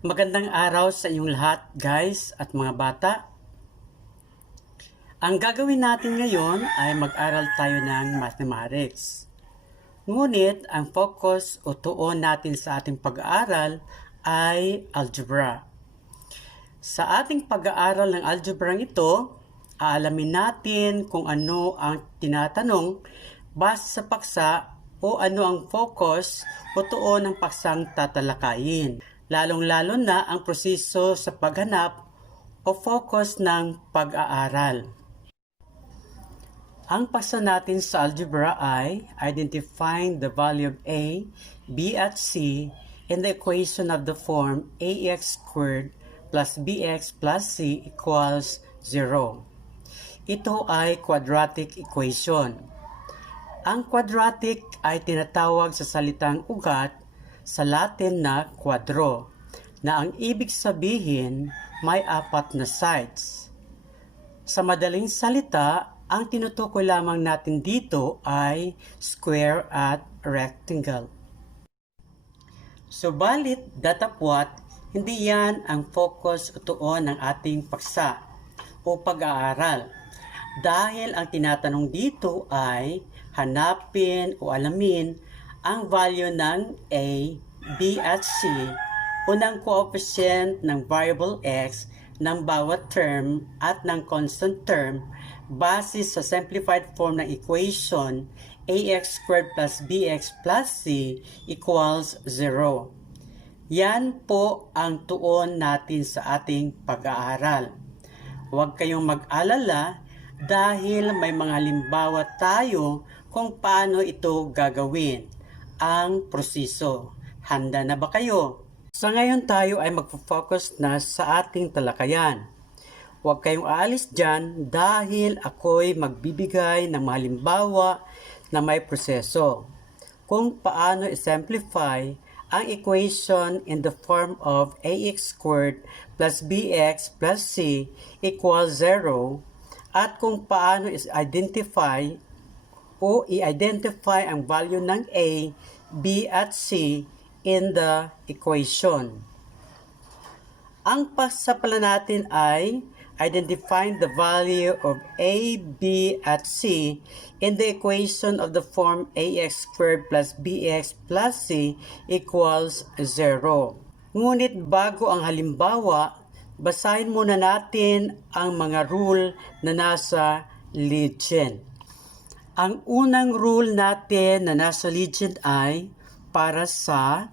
Magandang araw sa inyong lahat guys at mga bata. Ang gagawin natin ngayon ay mag-aral tayo ng mathematics. Ngunit ang focus o tuon natin sa ating pag-aaral ay algebra. Sa ating pag-aaral ng algebra ito, aalamin natin kung ano ang tinatanong base sa paksa o ano ang focus o tuon ng paksang tatalakayin. Lalong-lalo na ang proseso sa paghanap o focus ng pag-aaral. Ang paksa natin sa algebra ay identifying the value of a, b at c in the equation of the form ax2 plus bx plus c equals 0. Ito ay quadratic equation. Ang quadratic ay tinatawag sa salitang ugat sa Latin na quadro, na ang ibig sabihin may apat na sides. Sa madaling salita, ang tinutukoy lamang natin dito ay square at rectangle. Subalit, datapwat, hindi yan ang focus o tuon ng ating paksa o pag-aaral. Dahil ang tinatanong dito ay hanapin o alamin ang value ng a, b at c o ng coefficient ng variable x ng bawat term at ng constant term base sa simplified form ng equation ax2 plus bx plus c equals 0. Yan po ang tuon natin sa ating pag-aaral. Huwag kayong mag-alala dahil may mga halimbawa tayo kung paano ito gagawin. Ang proseso. Handa na ba kayo? Sa ngayon tayo ay magpo-focus na sa ating talakayan. Huwag kayong aalis dyan dahil ako'y magbibigay ng mga halimbawa na may proseso kung paano i-simplify ang equation in the form of ax2 plus bx plus c equals 0 at kung paano i-identify ang value ng a, b at c in the equation. Ang paksa pala natin ay identifying the value of a, b at c in the equation of the form ax2 plus bx plus c equals 0. Ngunit bago ang halimbawa, basahin muna natin ang mga rule na nasa legend. Ang unang rule natin na nasa legend ay para sa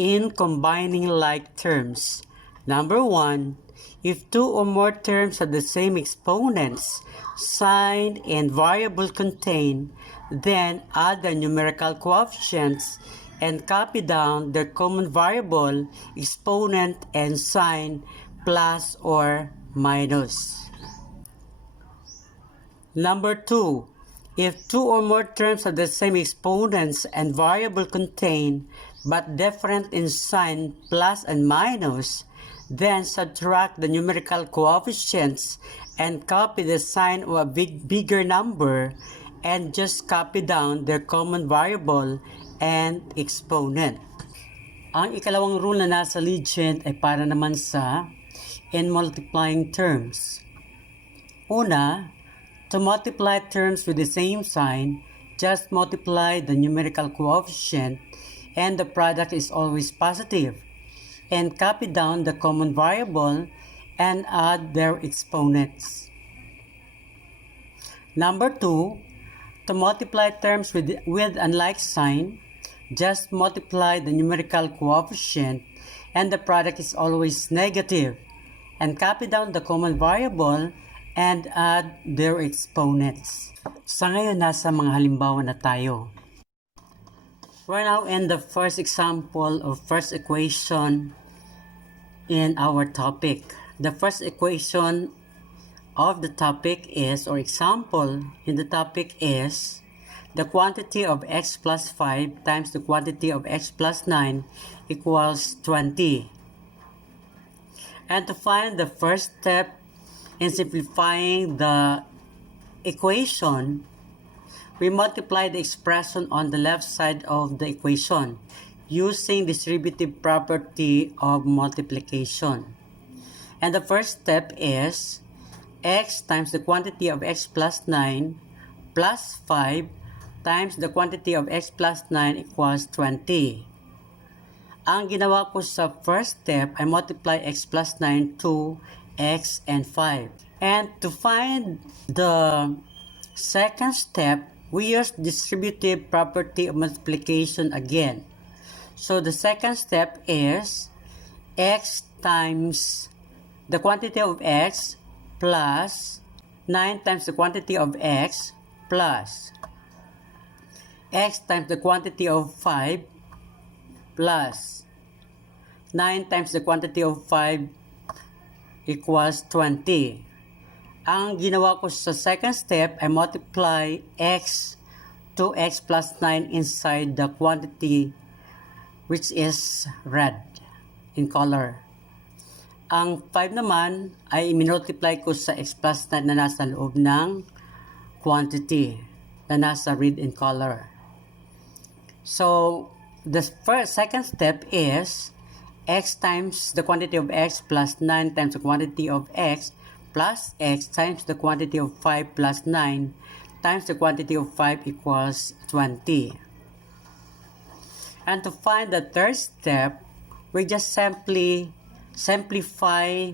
in combining like terms. Number 1, if two or more terms have the same exponents, sign, and variable contained, then add the numerical coefficients and copy down their common variable, exponent, and sign plus or minus. Number 2, if two or more terms have the same exponents and variable contained but different in sign plus and minus, then subtract the numerical coefficients and copy the sign of a bigger number and just copy down their common variable and exponent. Ang ikalawang rule na nasa legend ay para naman sa in multiplying terms. Una, to multiply terms with the same sign, just multiply the numerical coefficient and the product is always positive, and copy down the common variable and add their exponents. Number 2, to multiply terms with unlike sign, just multiply the numerical coefficient and the product is always negative, and copy down the common variable and add their exponents. Sa ngayon, nasa mga halimbawa na tayo. We're now in the first example of first equation in our topic. The first equation of the topic is, or example in the topic is, the quantity of x plus 5 times the quantity of x plus 9 equals 20. And to find the first step in simplifying the equation, we multiply the expression on the left side of the equation using distributive property of multiplication. And the first step is x times the quantity of x plus 9 plus 5 times the quantity of x plus 9 equals 20. Ang ginawa ko sa first step ay multiply x plus 9 to x and 5. And to find the second step, we use distributive property of multiplication again. So the second step is x times the quantity of x plus 9 times the quantity of x plus x times the quantity of 5 plus 9 times the quantity of 5 equals 20. Ang ginawa ko sa second step ay multiply x to x plus 9 inside the quantity which is red in color. Ang 5 naman ay minultiply ko sa x plus 9 na nasa loob ng quantity na nasa red in color. So, the second step is x times the quantity of x plus 9 times the quantity of x plus x times the quantity of 5 plus 9 times the quantity of 5 equals 20. And to find the third step, we just simply simplify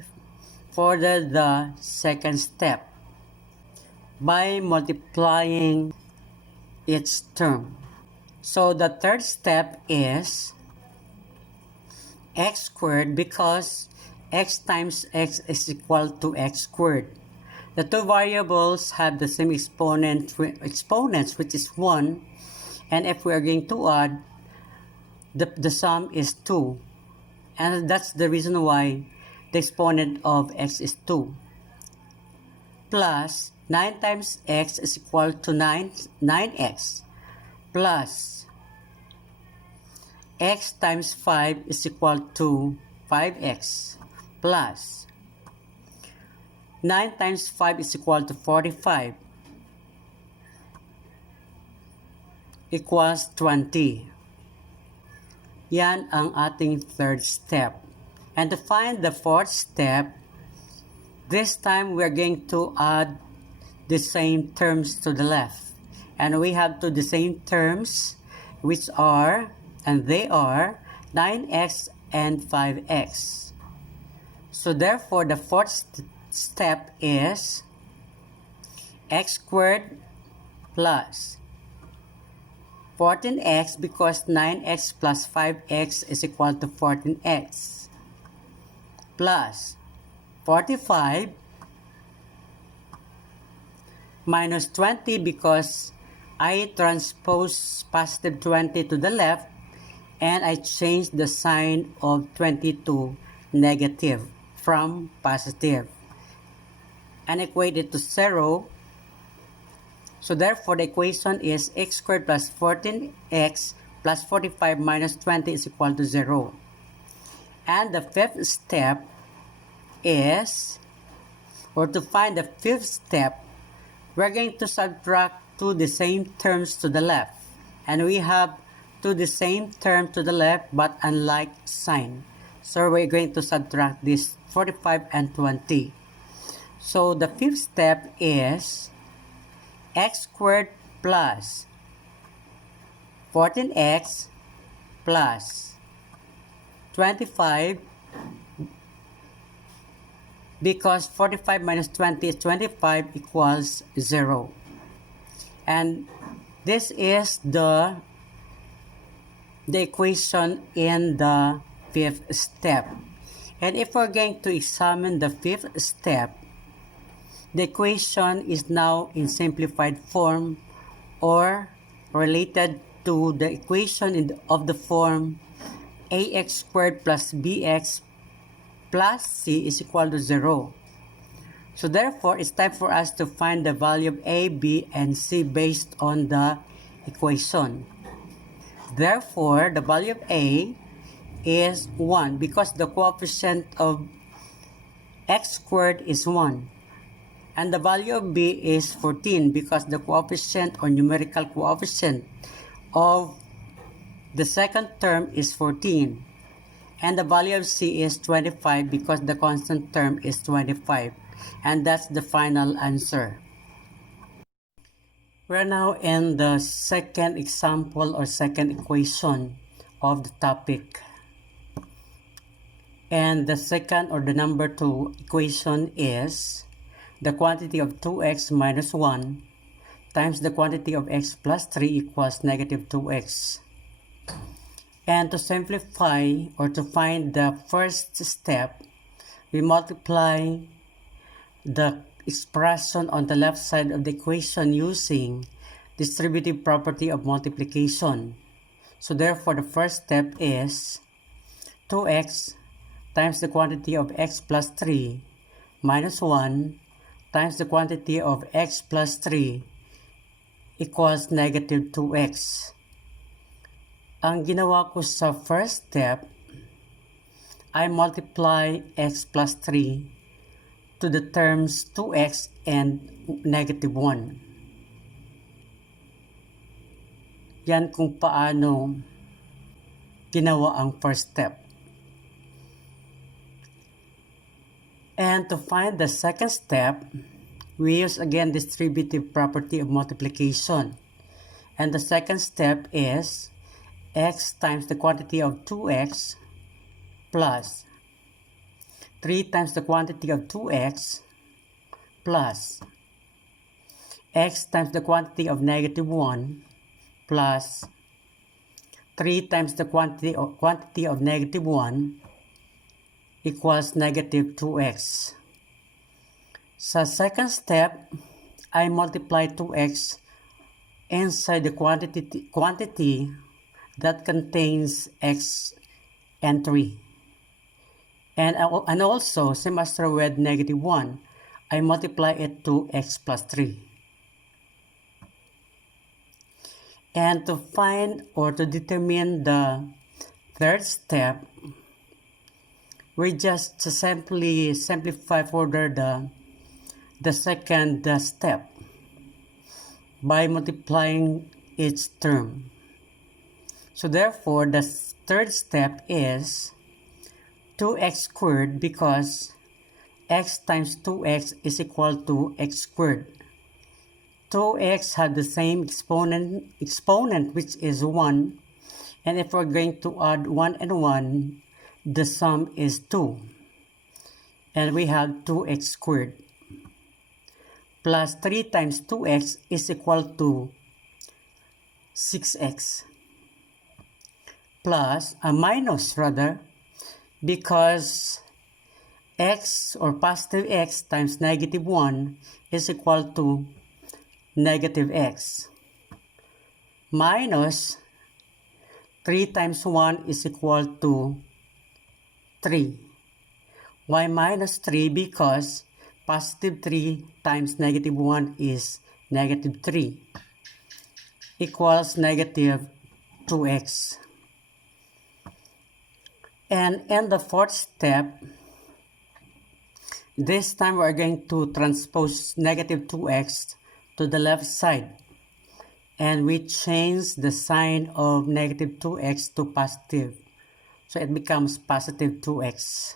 further the second step by multiplying each term. So the third step is x squared because x times x is equal to x squared. The two variables have the same exponents which is 1, and if we are going to add, the sum is 2, and that's the reason why the exponent of x is 2, plus 9 times x is equal to 9x, plus x times 5 is equal to 5x, plus 9 times 5 is equal to 45 equals 20. Yan ang ating third step. And to find the fourth step, this time we are going to add the same terms to the left. And we have the same terms which are, and they are 9x and 5x. So therefore, the fourth step is x squared plus 14x because 9x plus 5x is equal to 14x plus 45 minus 20 because I transpose positive 20 to the left and I change the sign of 20 to negative from positive and equate it to 0. So therefore, the equation is x squared plus 14x plus 45 minus 20 is equal to 0. And the fifth step is, or to find the fifth step, we're going to subtract two the same terms to the left. And we have two the same term to the left but unlike sign. So we're going to subtract this 45 and 20. So the fifth step is x squared plus 14x plus 25 because 45 minus 20 is 25 equals 0. And this is the equation in the fifth step. And if we're going to examine the fifth step, the equation is now in simplified form or related to the equation of the form ax squared plus bx plus c is equal to 0. So therefore, it's time for us to find the value of a, b, and c based on the equation. Therefore, the value of a is 1 because the coefficient of x squared is 1. And the value of b is 14 because the coefficient or numerical coefficient of The second term is 14. And the value of c is 25 because the constant term is 25. And that's the final answer. We're now in the second example or second equation of the topic. And the second or the number 2 equation is the quantity of 2x minus 1 times the quantity of x plus 3 equals negative 2x. And to simplify or to find the first step, we multiply the expression on the left side of the equation using distributive property of multiplication. So therefore, the first step is 2x times the quantity of x plus 3 minus 1 times the quantity of x plus 3 equals negative 2x. Ang ginawa ko sa first step, I multiply x plus 3 to the terms 2x and negative 1. Yan kung paano ginawa ang first step. And to find the second step, we use again distributive property of multiplication. And the second step is x times the quantity of 2x plus 3 times the quantity of 2x plus x times the quantity of negative 1 plus 3 times the quantity of negative 1 equals negative 2x. Sa second step, I multiply 2x inside the quantity that contains x and 3. And also, same as with negative 1, I multiply it to x plus 3. And to find or to determine the third step, we just simply simplify further the second step by multiplying each term. So therefore, the third step is 2x squared because x times 2x is equal to x squared. 2x had the same exponent which is 1, and if we're going to add 1 and 1, the sum is 2, and we have 2x squared plus 3 times 2x is equal to 6x plus minus rather, because x or positive x times negative 1 is equal to negative x minus 3 times 1 is equal to 3. Why minus 3? Because positive 3 times negative 1 is negative 3 equals negative 2x. And in the fourth step, this time we're going to transpose negative 2x to the left side. And we change the sign of negative 2x to positive. So it becomes positive 2x.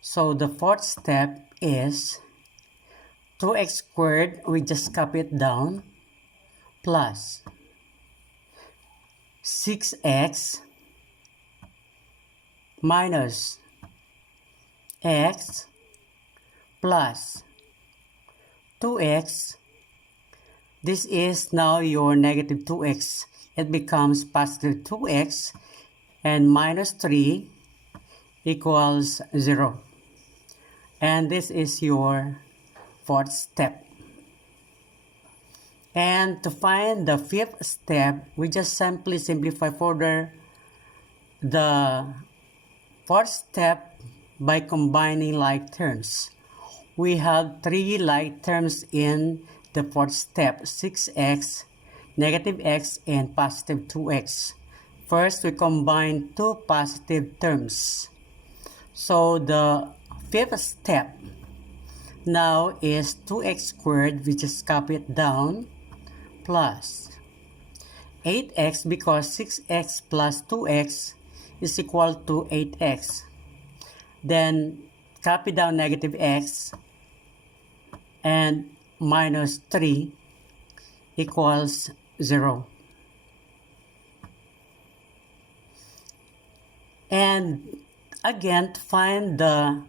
So the fourth step is 2x squared, we just copy it down, plus 6x minus x plus 2x. This is now your negative 2x. It becomes positive 2x, and minus 3 equals 0. And this is your fourth step. And to find the fifth step, we just simply simplify further the fourth step by combining like terms. We have 3 like terms in the fourth step: 6x, negative x, and positive 2x. First, we combine 2 positive terms. So the fifth step now is 2x squared, we just copy it down, plus 8x because 6x plus 2x is equal to 8x. Then copy down negative x and minus 3 equals 0. And again, to find the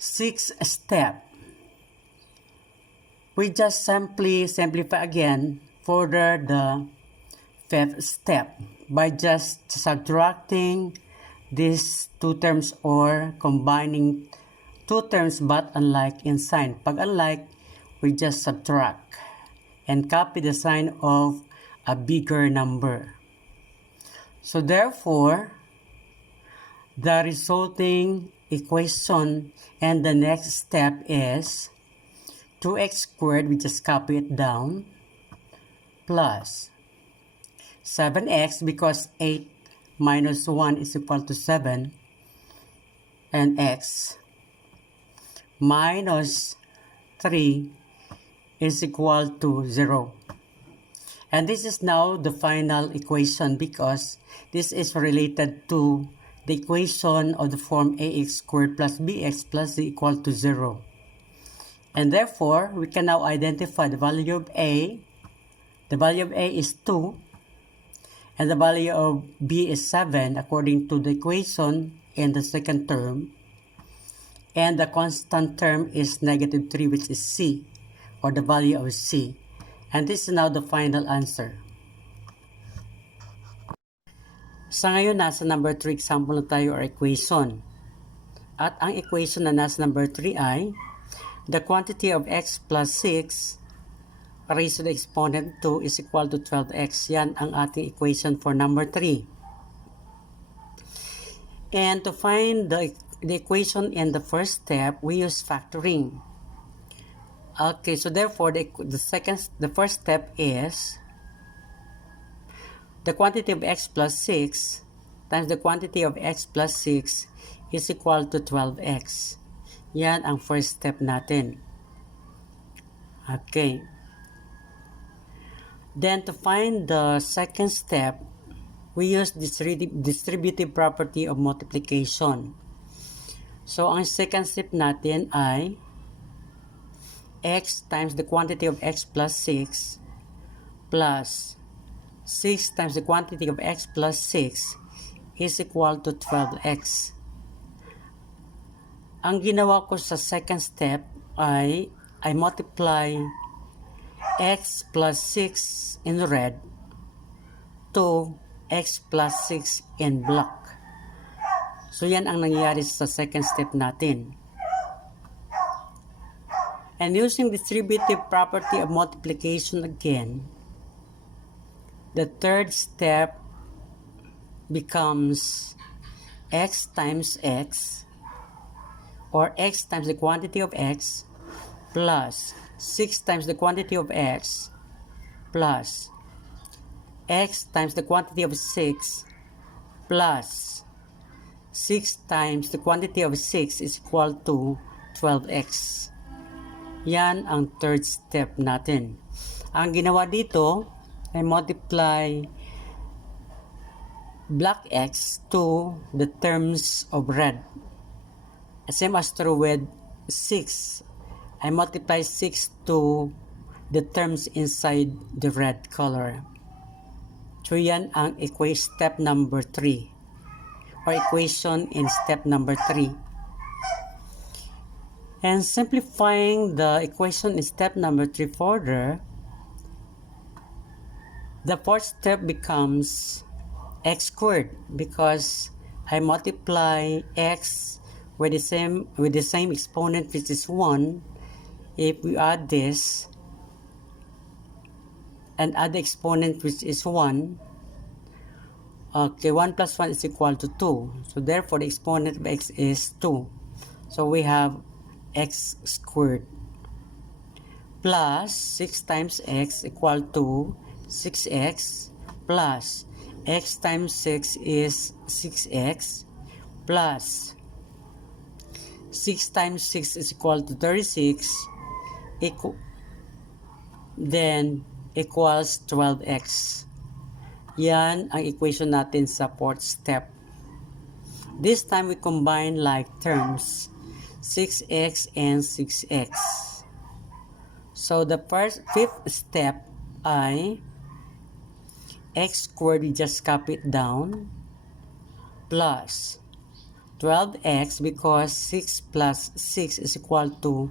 6th step, we just simply simplify again further the 5th step by just subtracting these two terms or combining two terms but unlike in sign. Pag unlike, we just subtract and copy the sign of a bigger number. So therefore, the resulting equation and the next step is 2x squared, we just copy it down, plus 7x because 8 minus 1 is equal to 7, and x minus 3 is equal to 0. And this is now the final equation because this is related to the equation of the form ax squared plus bx plus z equal to 0. And therefore, we can now identify the value of a. The value of a is 2. And the value of b is 7 according to the equation in the second term. And the constant term is negative 3, which is c, or the value of c. And this is now the final answer. Sa ngayon, nasa number 3 example na tayo or equation. At ang equation na nasa number 3 ay the quantity of x plus 6 raised to the exponent 2 is equal to 12x. Yan ang ating equation for number 3. And to find the equation in the first step, we use factoring. Okay, so therefore, the first step is the quantity of x plus 6 times the quantity of x plus 6 is equal to 12x. Yan ang first step natin. Okay. Then to find the second step, we use distributive property of multiplication. So ang second step natin ay x times the quantity of x plus 6 plus 6 times the quantity of x plus 6 is equal to 12x. Ang ginawa ko sa second step ay I multiply x plus 6 in red to x plus 6 in black. So yan ang nangyayari sa second step natin. And using distributive property of multiplication again, the third step becomes x times x, or x times the quantity of x plus 6 times the quantity of x plus x times the quantity of 6 plus 6 times the quantity of 6 is equal to 12x. Yan ang third step natin. Ang ginawa dito ay multiply black x to the terms of red. Same as true with 6. I multiply 6 to the terms inside the red color. So yan ang step number 3 or equation in step number 3. And simplifying the equation in step number 3 further, the fourth step becomes x squared because I multiply x with the same exponent, which is 1. If we add this and add the exponent, which is 1, okay, 1 plus 1 is equal to 2. So therefore, the exponent of x is 2. So we have x squared plus 6 times x equal to 6x plus x times 6 is 6x plus 6 times 6 is equal to 36, then equals 12x. Yan ang equation natin sa fourth step. This time we combine like terms, 6x and 6x. So the fifth step ay x squared, we just copy it down, plus 12x because 6 plus 6 is equal to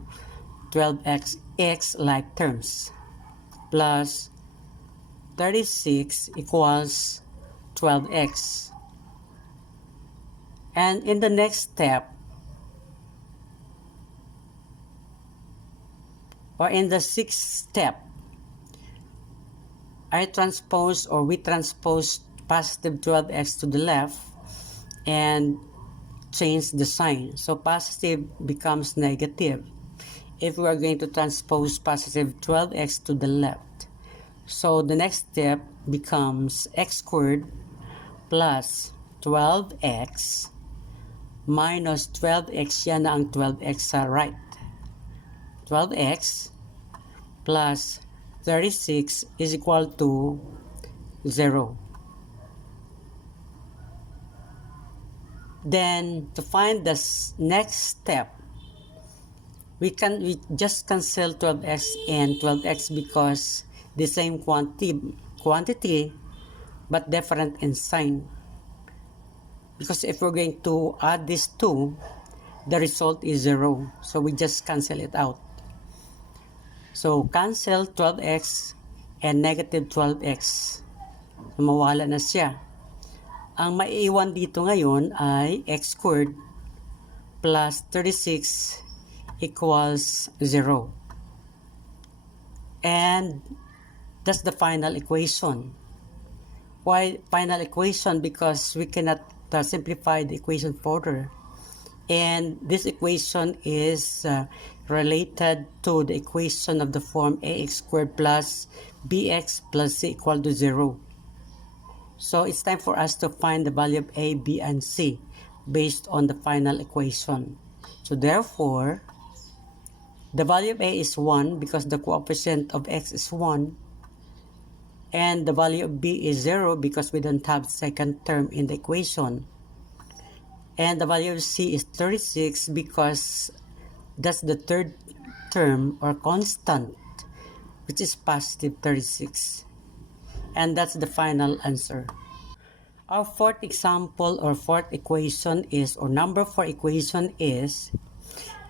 12x, x like terms, plus 36 equals 12x. And in the next step, or in the sixth step, we transpose positive 12x to the left and change the sign. So positive becomes negative if we are going to transpose positive 12x to the left. So the next step becomes x squared plus 12x minus 12x, yan na ang 12x sa right. 12x plus 36 is equal to 0. Then, to find the next step, we just cancel 12x and 12x because the same quantity but different in sign. Because if we're going to add these two, the result is 0. So we just cancel it out. So cancel 12x and negative 12x. So mawala na siya. Ang maiiwan dito ngayon ay x squared plus 36 equals 0. And that's the final equation. Why final equation? Because we cannot simplify the equation further. And this equation is related to the equation of the form ax squared plus bx plus c equal to 0. So it's time for us to find the value of a, b, and c based on the final equation. So therefore, the value of a is 1 because the coefficient of x is 1. And the value of b is 0 because we don't have second term in the equation. And the value of c is 36 because that's the third term or constant, which is positive 36. And that's the final answer. Our fourth example or fourth equation is, or number 4 equation is,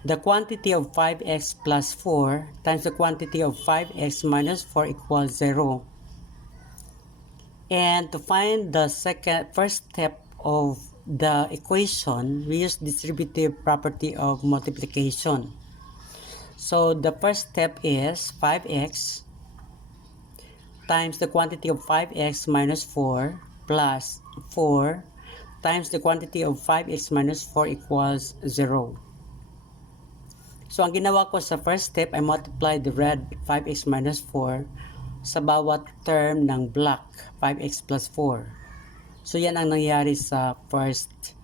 the quantity of 5x plus 4 times the quantity of 5x minus 4 equals 0. And to find the first step of the equation, we use distributive property of multiplication. So the first step is 5x times the quantity of 5x minus 4 plus 4 times the quantity of 5x minus 4 equals 0. So ang ginawa ko sa first step, I multiply the red 5x minus 4 sa bawat term ng black 5x plus 4. So yan ang nangyari sa first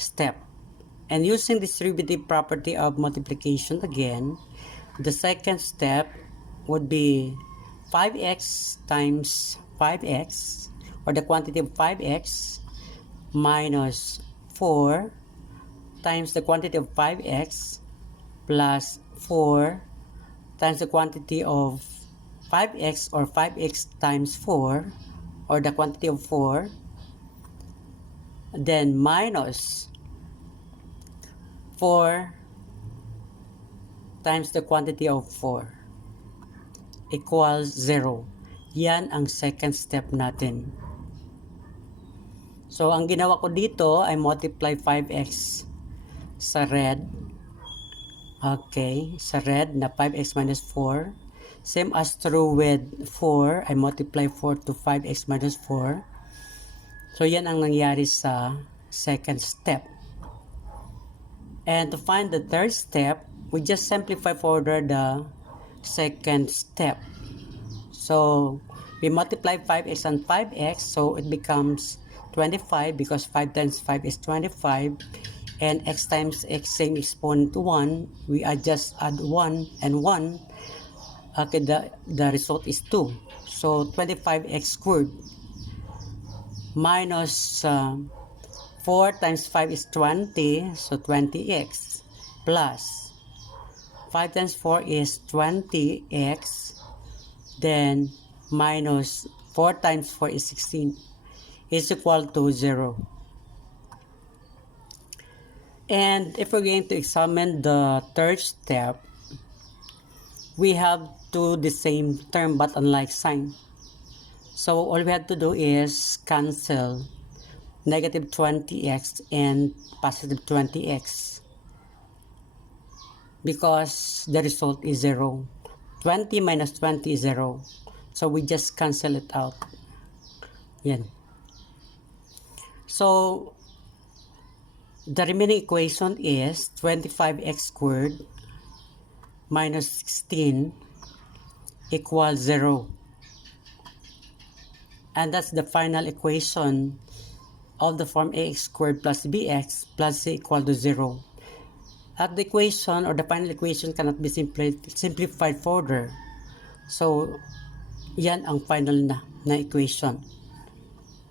step. And using distributive property of multiplication again, the second step would be 5x times 5x, or the quantity of 5x minus 4 times the quantity of 5x plus 4 times the quantity of 5x, or 5x times 4, or the quantity of 4, then minus 4 times the quantity of 4 equals 0. Yan ang second step natin. So, ang ginawa ko dito ay multiply 5x sa red. Okay, sa red na 5x minus 4. Same as true with 4, I multiply 4 to 5x minus 4. So, yan ang nangyari sa second step. And to find the third step, we just simplify further the second step. So, we multiply 5x and 5x, so it becomes 25 because 5 times 5 is 25. And x times x, same exponent to 1. We just add 1 and 1. Okay, the result is 2. So, 25x squared. minus 4 times 5 is 20, so 20x, plus 5 times 4 is 20x, then minus 4 times 4 is 16, is equal to 0. And if we're going to examine the third step, we have the same term but unlike sign. So all we have to do is cancel negative 20x and positive 20x because the result is 0. 20 minus 20 is 0. So we just cancel it out. Yan. So the remaining equation is 25x squared minus 16 equals 0. And that's the final equation of the form ax squared plus bx plus c equal to 0. At the equation or the final equation cannot be simplified further. So, yan ang final na equation.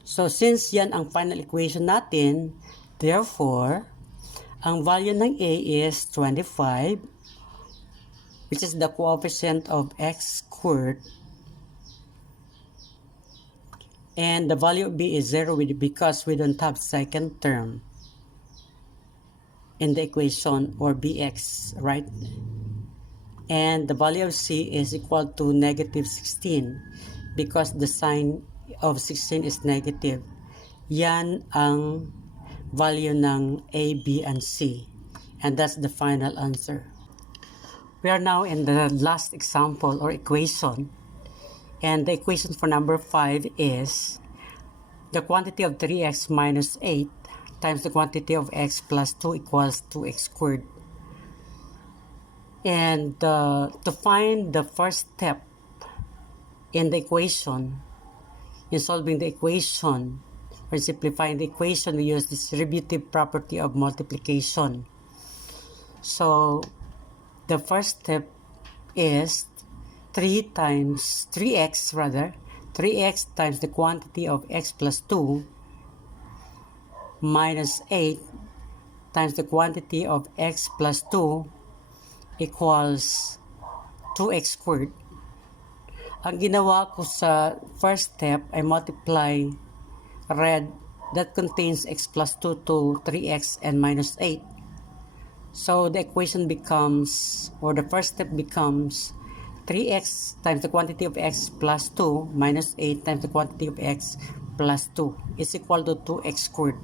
So, since yan ang final equation natin, therefore, ang value ng a is 25, which is the coefficient of x squared, and the value of b is 0 because we don't have second term in the equation or bx, right? And the value of c is equal to negative 16 because the sign of 16 is negative. Yan ang value ng a, b, and c. And that's the final answer. We are now in the last example or equation. And the equation for number 5 is the quantity of 3x minus 8 times the quantity of x plus 2 equals 2x squared. And to find the first step in the equation, in solving the equation or simplifying the equation, we use distributive property of multiplication. So the first step is 3x times the quantity of x plus 2 minus 8 times the quantity of x plus 2 equals 2x squared. Ang ginawa ko sa first step ay multiply red that contains x plus 2 to 3x and minus 8. So the equation becomes, or the first step becomes 3x times the quantity of x plus 2 minus 8 times the quantity of x plus 2 is equal to 2x squared.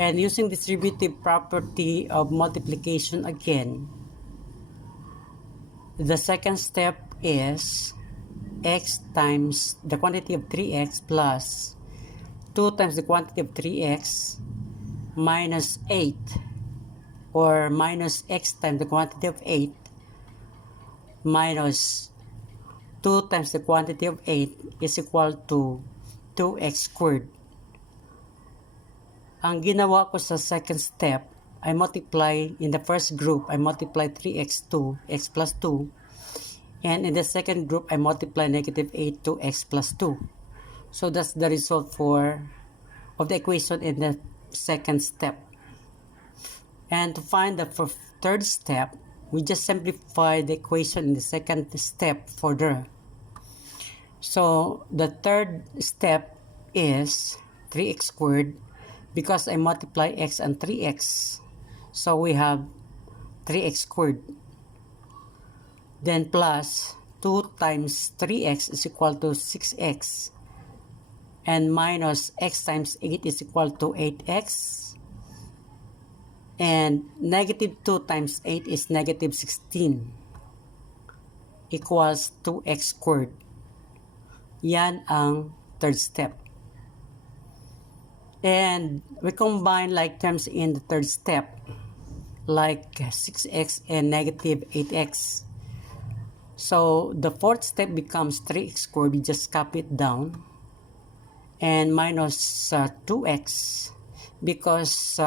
And using distributive property of multiplication again, the second step is x times the quantity of 3x plus 2 times the quantity of 3x minus 8, or minus x times the quantity of 8 minus 2 times the quantity of 8 is equal to 2x squared. Ang ginawa ko sa second step, I multiply in the first group, I multiply 3x2, x plus 2. And in the second group, I multiply negative 8 to x plus 2. So that's the result of the equation in the second step. And to find the third step, we just simplify the equation in the second step further. So the third step is 3x squared because I multiply x and 3x. So we have 3x squared. Then plus 2 times 3x is equal to 6x. And minus x times 8 is equal to 8x. And negative 2 times 8 is negative 16 equals 2x squared. Yan ang third step. And we combine like terms in the third step, like 6x and negative 8x. So the fourth step becomes 3x squared. We just copy it down. And minus 2x because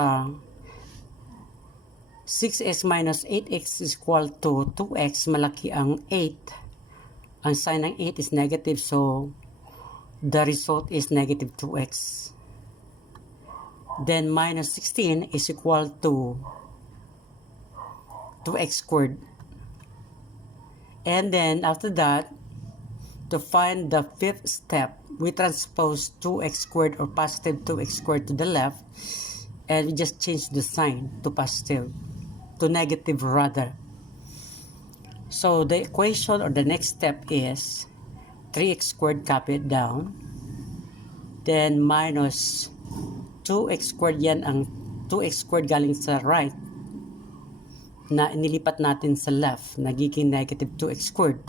6x minus 8x is equal to 2x. Malaki ang 8. Ang sign ng 8 is negative. So the result is negative 2x. Then minus 16 is equal to 2x squared. And then after that, to find the fifth step, we transpose 2x squared or positive 2x squared to the left, and we just change the sign to positive, to negative rather. So the equation or the next step is 3x squared, copy it down, then minus 2x squared, yan ang 2x squared galing sa right na inilipat natin sa left, nagiging negative 2x squared.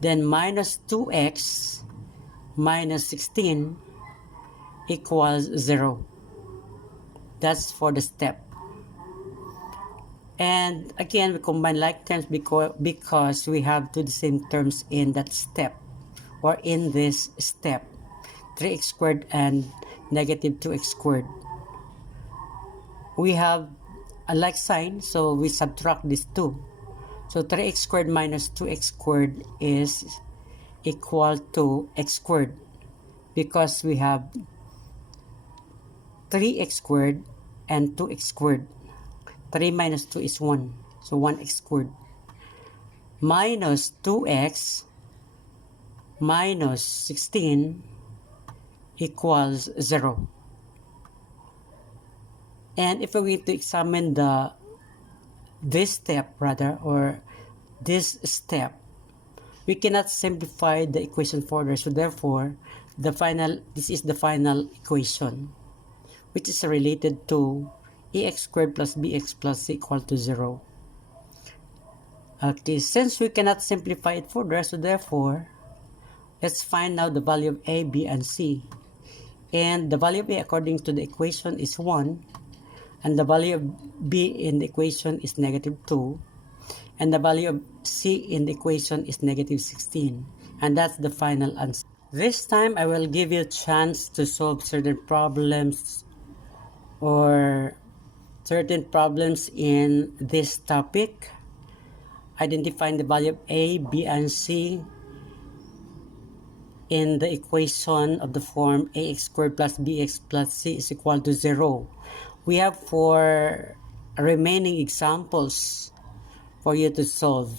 Then minus 2x minus 16 equals 0. That's for the step. And again, we combine like terms because we have two the same terms in that step or in this step. 3x squared and negative 2x squared. We have a like sign, so we subtract these two. So 3x squared minus 2x squared is equal to x squared because we have 3x squared and 2x squared. 3 minus 2 is 1, so 1x squared. Minus 2x minus 16 equals 0. And if we're going to examine this step rather, or this step, we cannot simplify the equation further. So therefore, this is the final equation, which is related to ax2+bx plus c equal to 0. Okay, since we cannot simplify it further, so therefore, let's find now the value of a, b, and c. And the value of a according to the equation is 1. And the value of b in the equation is negative 2. And the value of c in the equation is negative 16. And that's the final answer. This time, I will give you a chance to solve certain problems or certain problems in this topic. Identifying the value of a, b, and c in the equation of the form ax2+bx plus c is equal to 0. We have 4 remaining examples for you to solve.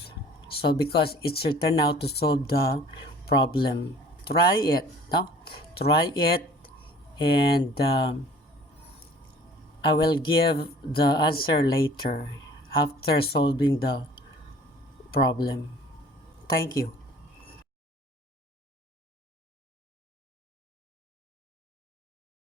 So because it's your turn now to solve the problem. Try it, no? Try it, and I will give the answer later after solving the problem. Thank you.